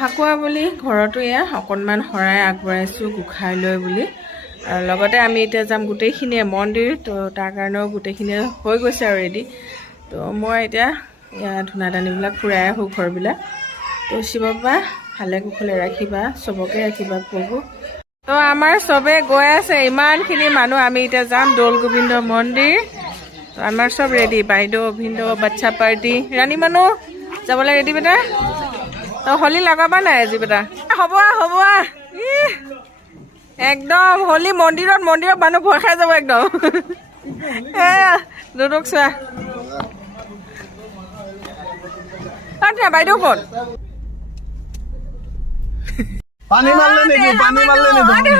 ফাকুৱা বুলি ঘৰতো এয়া অকণমান শৰাই আগবঢ়াইছোঁ গোঁসাই লৈ বুলি। লগতে আমি এতিয়া যাম গোটেইখিনিয়ে মন্দিৰ, তো তাৰ কাৰণেও গোটেইখিনি হৈ গৈছে আৰু ৰেডি। তো মই এতিয়া ধূনা দানিবিলাক ফুৰাই আহোঁ ঘৰবিলাক। তো শিৱ বাবা ভালে কুশলে ৰাখিবা, চবকে ৰাখিবা প্ৰভু। তো আমাৰ চবে গৈ আছে, ইমানখিনি মানুহ। আমি এতিয়া যাম দৌল গোবিন্দ মন্দিৰ। তো আমাৰ চব ৰেডি, বাইদেউ ভিনদেউ বাচ্চা পাৰ্টি। ৰাণী মানুহ যাবলৈ ৰেডি বেটা? তো হোলী লগাবা নাই আজি বেটা? হ'ব হ'ব একদম হোলী মন্দিৰত মানুহ ভয় খাই যাব একদম। এয়া দুদক চোৱা। বাইদেউ ক'ত? পানী মাৰলে নেকি? পানী মাৰলে নেকি?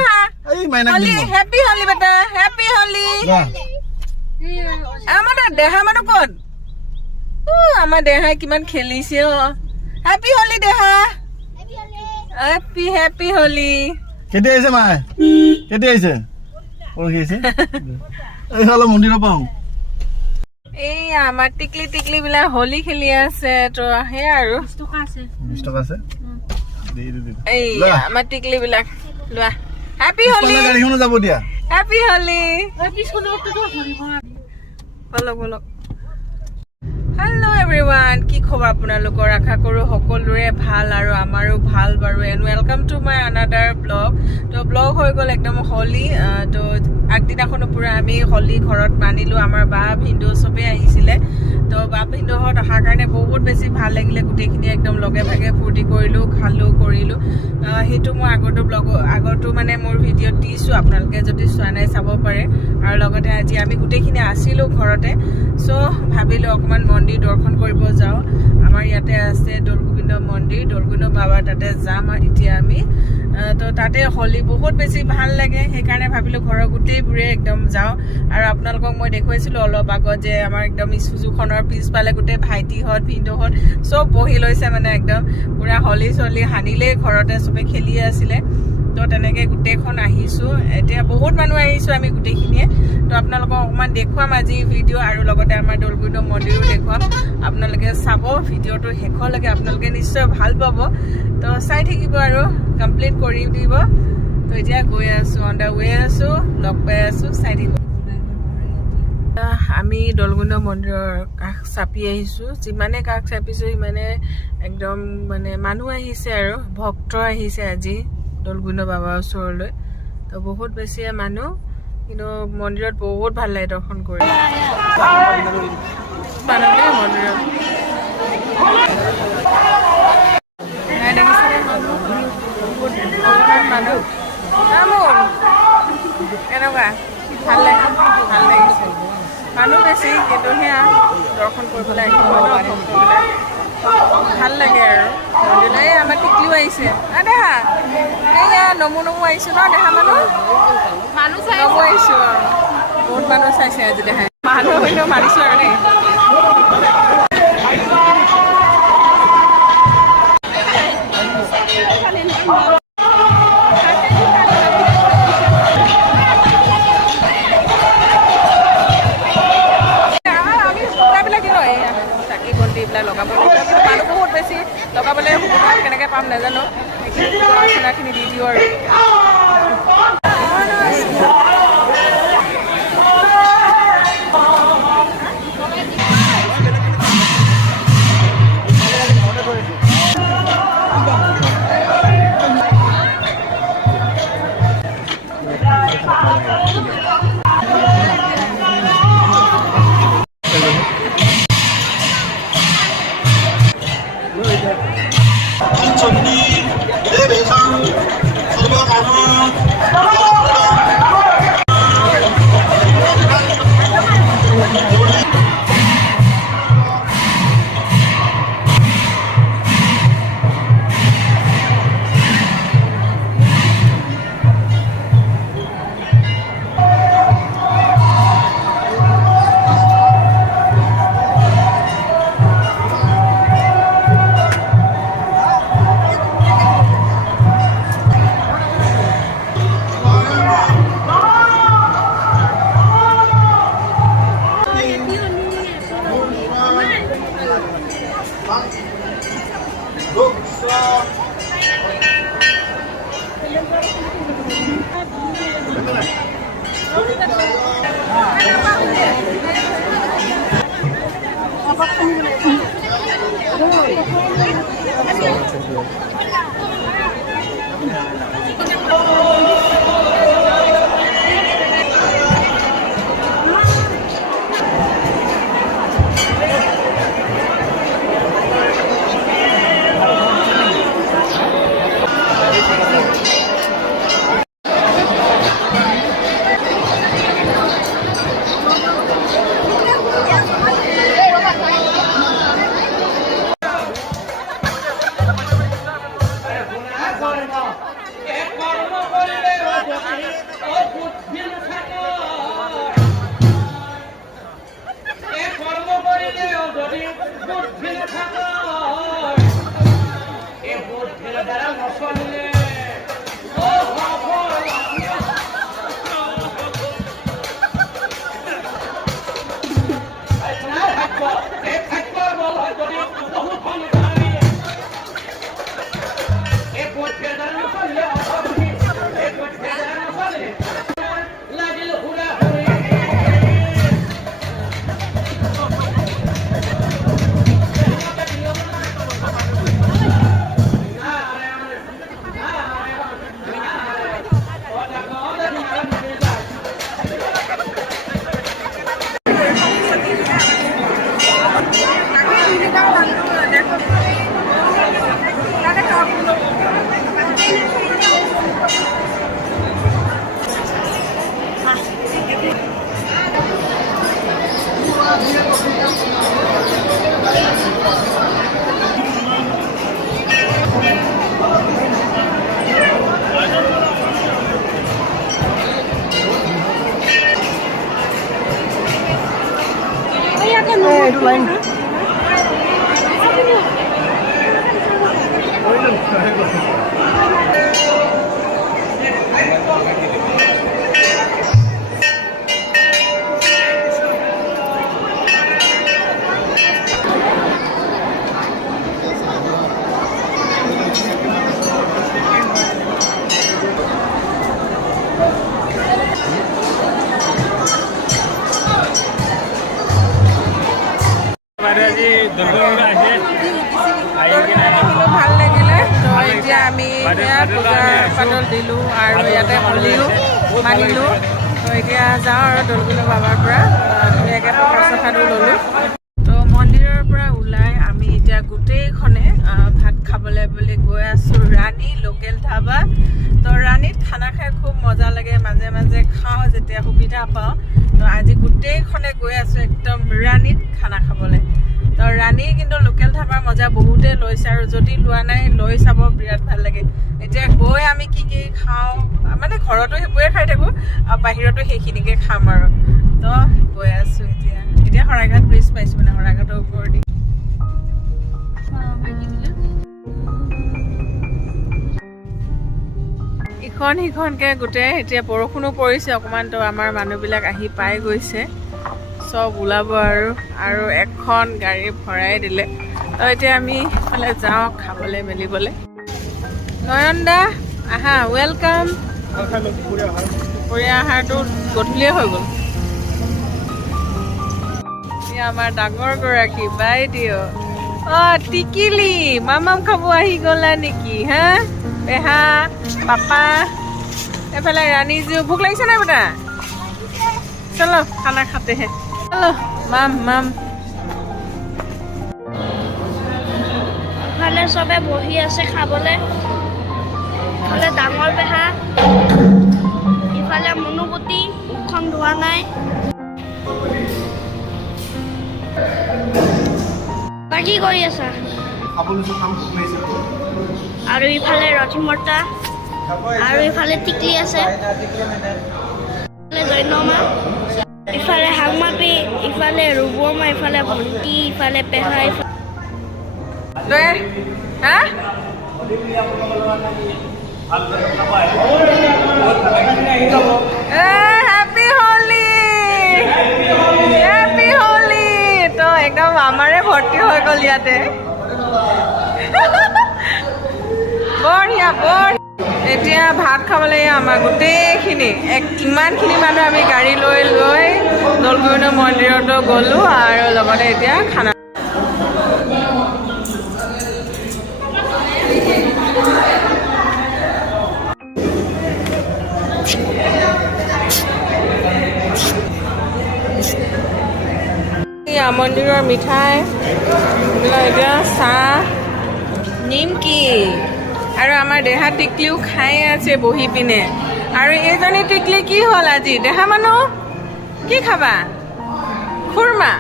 এই মাইনা হোলী, হেপী হোলী বেটা, হেপী হোলী। আমাৰ দেহা মানুহ ক'ত? আমাৰ দেহাই কিমান খেলিছে। হেপী হোলী দেহা, হেপী হেপী হোলী। কেতিয়া আহিছে মায়ে? কেতিয়া আহিছে? পৰহি আহিছে। এই অলপ মন্দিৰৰ পাওঁ। এই আমাৰ টিকলি টিকলি বিলাক হোলী খেলি আছে। তো সেয়া আৰু 20 টকা আছে। এই আমাৰ টিকলি বিলাক লোৱা। হেপী হোলী, গাড়ীখনো যাব দিয়া। হেপী হোলী। বলক বলক। হেল্ল' এভৰিৱান, কি খবৰ আপোনালোকৰ? আশা কৰোঁ সকলোৰে ভাল আৰু আমাৰো ভাল বাৰু। And welcome to my another blog. তো ব্লগ হৈ গ'ল একদম হোলী। তো আগদিনাখনো পূৰা আমি হোলী ঘৰত মানিলোঁ। আমাৰ বা ভিনদেউ চবেই আহিছিলে। তো বা ভিনদেউহঁত অহাৰ কাৰণে বহুত বেছি ভাল লাগিলে। গোটেইখিনি একদম লগে ভাগে ফূৰ্তি কৰিলোঁ, খালোঁ, কৰিলোঁ। সেইটো মই আগতো মানে মোৰ ভিডিঅ'ত দিছোঁ, আপোনালোকে যদি চোৱা নাই চাব পাৰে। আৰু লগতে আজি আমি গোটেইখিনি আছিলোঁ ঘৰতে। চ' ভাবিলোঁ অকণমান মন্দিৰ দৰ্শন কৰিব যাওঁ। আমাৰ ইয়াতে আছে দৌল গোবিন্দ মন্দিৰ, দৌল গোবিন্দ বাবাৰ তাতে যাম এতিয়া আমি। তো তাতে হোলী বহুত বেছি ভাল লাগে, সেইকাৰণে ভাবিলোঁ ঘৰৰ গোটেইবোৰে একদম যাওঁ। আৰু আপোনালোকক মই দেখুৱাইছিলোঁ অলপ আগত যে আমাৰ একদম ইছুজুখনৰ পিছফালে গোটেই ভাইটিহঁত ভিনদেউহঁত চব বহি লৈছে, মানে একদম পূৰা হোলী চলি সানিলেই ঘৰতে চবে খেলি আছিলে। তো তেনেকৈ গোটেইখন আহিছোঁ। এতিয়া বহুত মানুহ আহিছোঁ আমি গোটেইখিনিয়ে। তো আপোনালোকক অকণমান দেখুৱাম আজি ভিডিঅ', আৰু লগতে আমাৰ দৌল গোবিন্দ মন্দিৰো দেখুৱাম। আপোনালোকে চাব ভিডিঅ'টো শেষলৈকে, আপোনালোকে নিশ্চয় ভাল পাব। তো চাই থাকিব আৰু কমপ্লিট কৰি দিব। তো এতিয়া গৈ আছোঁ, অন দ্য ৱে আছোঁ, লগ পাই আছোঁ, চাই থাকিব। আমি দৌল গোবিন্দ মন্দিৰৰ কাষ চাপি আহিছোঁ। যিমানে কাষ চাপিছোঁ সিমানে একদম মানে মানুহ আহিছে আৰু ভক্ত আহিছে আজি দৌল গোবিন্দ বাবাৰ ওচৰলৈ। তো বহুত বেছি মানুহ, কিন্তু মন্দিৰত বহুত ভাল লাগে দৰ্শন কৰি। মানুহ মন্দিৰত মানুহ কেনেকুৱা? ভাল লাগে, ভাল লাগিছে। মানুহ বেছি, কিন্তু সেয়া দৰ্শন কৰিবলৈ আহিব ভক্তবিলাক। ভাল লাগে আৰু মন্দিৰলৈ। এই আমাৰ টিকলিও আহিছে। দেহা এইয়া নমু আহিছোঁ ন, দেহা মানুহ নমু আহিছোঁ। বহুত মানুহ চাইছে আজি দেহাই। মানুহ হয়তো মাৰিছোঁ আৰু দেই। চাকি বন্তি এইবিলাক লগাব লাগিব, কিন্তু মানুহ বহুত বেছি। লগাবলৈ সুবিধা কেনেকৈ পাম নাজানো, সেইখিনি দি দিওঁ আৰু। এইটো লাইন ভাল লাগিলে তো এতিয়া আমি পূজা পাতল দিলোঁ আৰু ইয়াতে হোলীও মানিলোঁ তো এতিয়া যাওঁ আৰু দৌলগোবিন্দ বাবাৰ পৰা ধুনীয়াকৈ প্ৰসাদ চসাদো ল'লোঁ তো মন্দিৰৰ পৰা ওলাই আমি এতিয়া গোটেইখনে ভাত খাবলৈ বুলি গৈ আছোঁ ৰাণী লোকেল ধাবা তো ৰাণীত খানা খাই খুব মজা লাগে মাজে মাজে খাওঁ যেতিয়া সুবিধা পাওঁ তো আজি গোটেইখনে গৈ আছোঁ একদম ৰাণীত খানা খাবলৈ তো ৰাণী কিন্তু লোকেল ধাবাৰ মজা বহুতে লৈছে আৰু যদি লোৱা নাই লৈ চাব বিৰাট ভাল লাগে এতিয়া গৈ আমি কি কি খাওঁ মানে ঘৰতো সেইবোৰে খাই থাকোঁ আৰু বাহিৰতো সেইখিনিকে খাম আৰু তো গৈ আছোঁ এতিয়া শৰাইঘাট ব্ৰিজ পাইছোঁ মানে শৰাইঘাটৰ ওপৰেদি ইখন সিখনকৈ গোটেই এতিয়া বৰষুণো পৰিছে অকণমান তো আমাৰ মানুহবিলাক আহি পাই গৈছে চব ওলাব আৰু এখন গাড়ী ভৰাই দিলে তো এতিয়া আমি এইফালে যাওঁ খাবলৈ মেলিবলৈ নয়ন দা আহা ৱেলকাম দুপৰীয়া আহাৰটো গধূলিয়ে হৈ গ'ল এতিয়া আমাৰ ডাঙৰগৰাকী বাইদেউ অঁ টিকিলি মামাম খাব আহি গ'লা নেকি হা পেহা পাপা এইফালে ৰাণীজিও ভোক লাগিছে নাই বেটা চলো খানা খাতে হে চলো মাম ইফালে চবে বহি আছে খাবলৈ ইফালে ডাঙৰ পেহা ইফালে মনুপতি মুখখন ধোৱা নাই কি কৰি আছা আৰু ইফালে ৰথিমৰ্তা আৰু ইফালে টিকলি আছে জৈনমা ইফালে হাংমাপি ইফালে ৰুবমা ইফালে ভণ্টি ইফালে পেহা হেপী হোলি হেপী হোলি তো একদম আমাৰে ভৰ্তি হৈ গ'ল ইয়াতে বঢ়িয়া এতিয়া ভাত খাবলৈ আমাৰ গোটেইখিনি ইমানখিনি মানুহ আমি গাড়ী লৈ দৌলগোবিন্দ মন্দিৰতো গ'লোঁ আৰু লগতে এতিয়া খানা মন্দিৰৰ মিঠাই এতিয়া চাহ নিমকি আৰু আমাৰ দেহা টিকলিও খাই আছে বহি পিনে আৰু এইজনী টিকলি কি হ'ল আজি দেহা মানুহ কি খাবা খুৰমা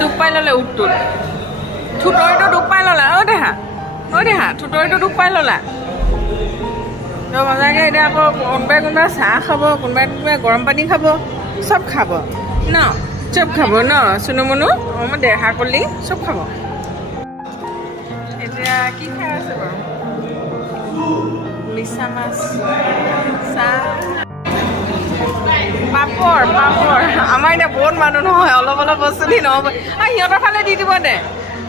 দুখ পাই ল'লে উঠটোত থুতৰিটো দুখ পাই ল'লা দেহা থুতৰিটো দুখ পাই ল'লা তো মজাকৈ এতিয়া আকৌ কোনোবাই চাহ খাব কোনোবাই গৰম পানী খাব চব খাব ন চব খাব ন চুনু মুনু মই দেহা কলি চব খাব এতিয়া কি খাই আছে বাৰু মিছা মাছ চাহ পাপৰ আমাৰ এতিয়া বহুত মানুহ নহয় অলপ বস্তু দি নহ'ব সিহঁতৰ ফালে দি দিব দে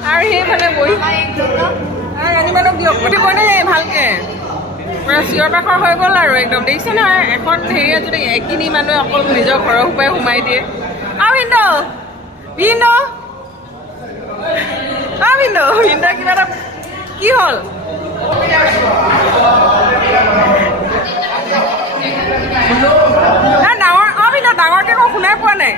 আৰু সেইফালে বহি ৰাণী মানুহ দিয়ক দিব দেই ভালকৈ পুৰা চিঞৰ বাখৰ হৈ গ'ল আৰু একদম দেখিছে নহয় এখন হেৰিয়াত যদি এখিনি মানুহে অকল নিজৰ ঘৰৰ সোপাই সোমাই দিয়ে ভিন্ন কিবা এটা কি হ'ল ডাঙৰকে আকৌ শুনাই পোৱা নাই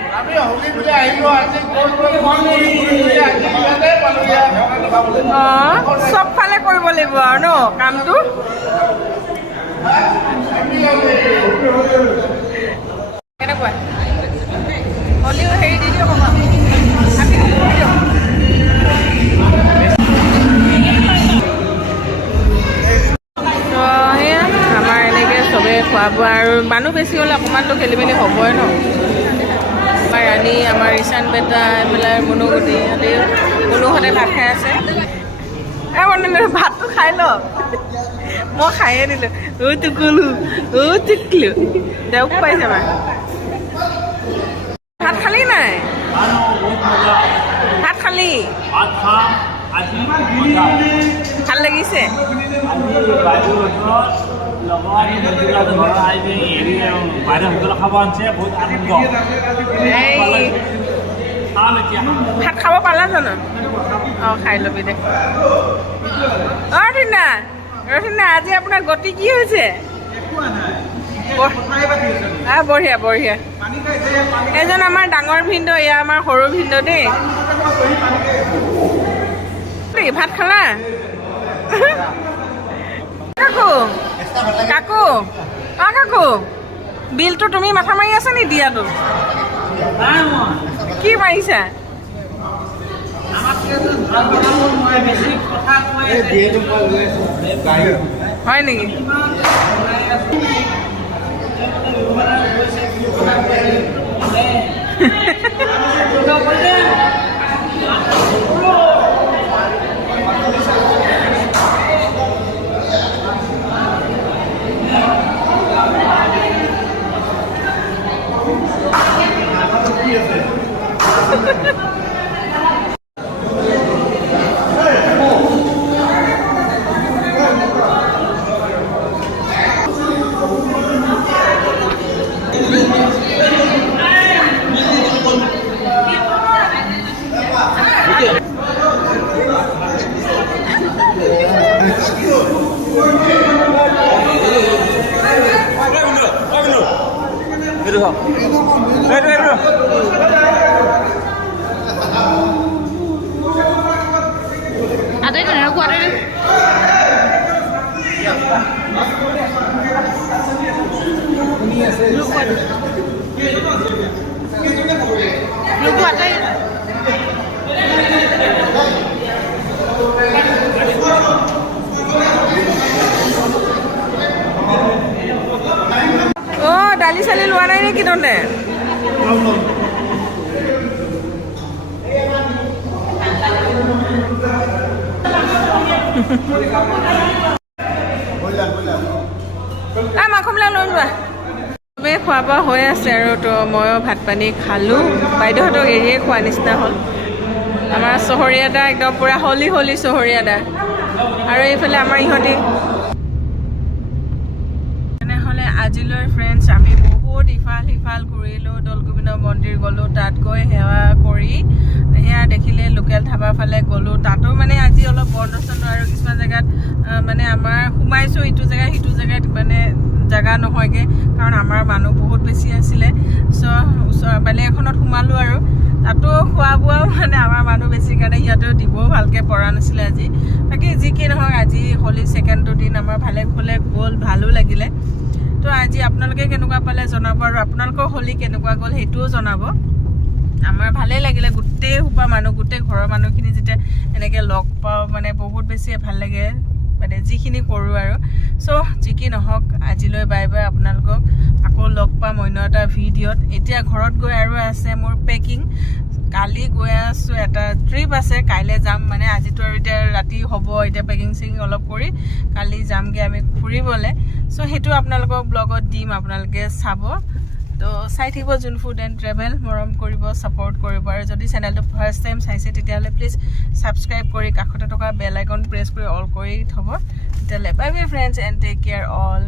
চব ফালে কৰিব লাগিব আৰু ন কামটো কেনেকুৱা হ'লেও হেৰি দি দিয়ক আমাৰ এনেকৈ চবেই খোৱা বোৱা আৰু মানুহ বেছি হ'লে অকণমানতো খেলি মেলি হ'বই ন আমাৰ ৰাণী আমাৰ ঈশান বেটা এইফালে মুনুগুটি মুনুহঁতে ভাত খাই আছে ভাতটো খাই ল মই খায়ে দিলোঁ টুকুলো তেওঁক পাইছে আমাৰ ভাত খালি নাই ভাত খালি ভাল লাগিছে ভাত খাব পালা জানো খাই ল'বি দে ৰথিনা আজি আপোনাৰ গতি কি হৈছে বঢ়িয়া এজন আমাৰ ডাঙৰ ভিনদেউ এয়া আমাৰ সৰু ভিনদেউ দেই ভাত খালা কাকু বিলটো তুমি মাথা মাৰি আছা নি দিয়াটো কি মাৰিছা হয় নেকি দালি চালি লোৱা নাই নেকি তহঁতে মাংসবিলাক লৈ লোৱা চবেই খোৱা বোৱা হৈ আছে আৰু তো ময়ো ভাত পানী খালোঁ বাইদেউহঁতক এৰিয়ে খোৱা নিচিনা হ'ল আমাৰ চহৰীয়া দা একদম পূৰা হলি চহৰীয়া দা আৰু এইফালে আমাৰ ইহঁতি আজিলৈ ফ্ৰেণ্ডছ আমি বহুত ইফাল সিফাল ঘূৰিলোঁ দৌলগোবিন্দ মন্দিৰ গ'লোঁ তাত গৈ সেৱা কৰি সেয়া দেখিলে লোকেল ধাবা ফালে গ'লোঁ তাতো মানে আজি অলপ বন্ধ চন্ধ আৰু কিছুমান জেগাত মানে আমাৰ সোমাইছোঁ ইটো জেগাত সিটো জেগাত মানে জেগা নহয়গৈ কাৰণ আমাৰ মানুহ বহুত বেছি আছিলে চ' ওচৰ বেলেগ এখনত সোমালোঁ আৰু তাতো খোৱা বোৱাও মানে আমাৰ মানুহ বেছি কাৰণে সিহঁতেও দিবও ভালকৈ পৰা নাছিলে আজি বাকী যি কি নহওক আজি হোলী ছেকেণ্ডৰ দিন আমাৰ ভালে ভালে গ'ল ভালো লাগিলে তো আজি আপোনালোকে কেনেকুৱা পালে জনাব আৰু আপোনালোকৰ হোলী কেনেকুৱা গ'ল সেইটোও জনাব আমাৰ ভালেই লাগিলে গোটেই সোপা মানুহ গোটেই ঘৰৰ মানুহখিনি যেতিয়া এনেকৈ লগ পাওঁ মানে বহুত বেছি ভাল লাগে মানে যিখিনি কৰোঁ আৰু চ' যি কি নহওক আজিলৈ বাই বাই আপোনালোকক আকৌ লগ পাম অন্য এটা ভিডিঅ'ত এতিয়া ঘৰত গৈ আৰু আছে মোৰ পেকিং কালি গৈ আছোঁ এটা ট্ৰিপ আছে কাইলৈ যাম মানে আজিতো আৰু এতিয়া ৰাতি হ'ব এতিয়া পেকিং চেকিং অলপ কৰি কালি যামগৈ আমি ফুৰিবলৈ চ' সেইটো আপোনালোকক ব্লগত দিম আপোনালোকে চাব তো চাই থাকিব যোন ফুড এণ্ড ট্ৰেভেল মৰম কৰিব ছাপৰ্ট কৰিব আৰু যদি চেনেলটো ফাৰ্ষ্ট টাইম চাইছে তেতিয়াহ'লে প্লিজ ছাবস্ক্ৰাইব কৰি কাষতে থকা বেল আইকন প্ৰেছ কৰি অল কৰি থ'ব তেতিয়াহ'লে bye bye friends and take care all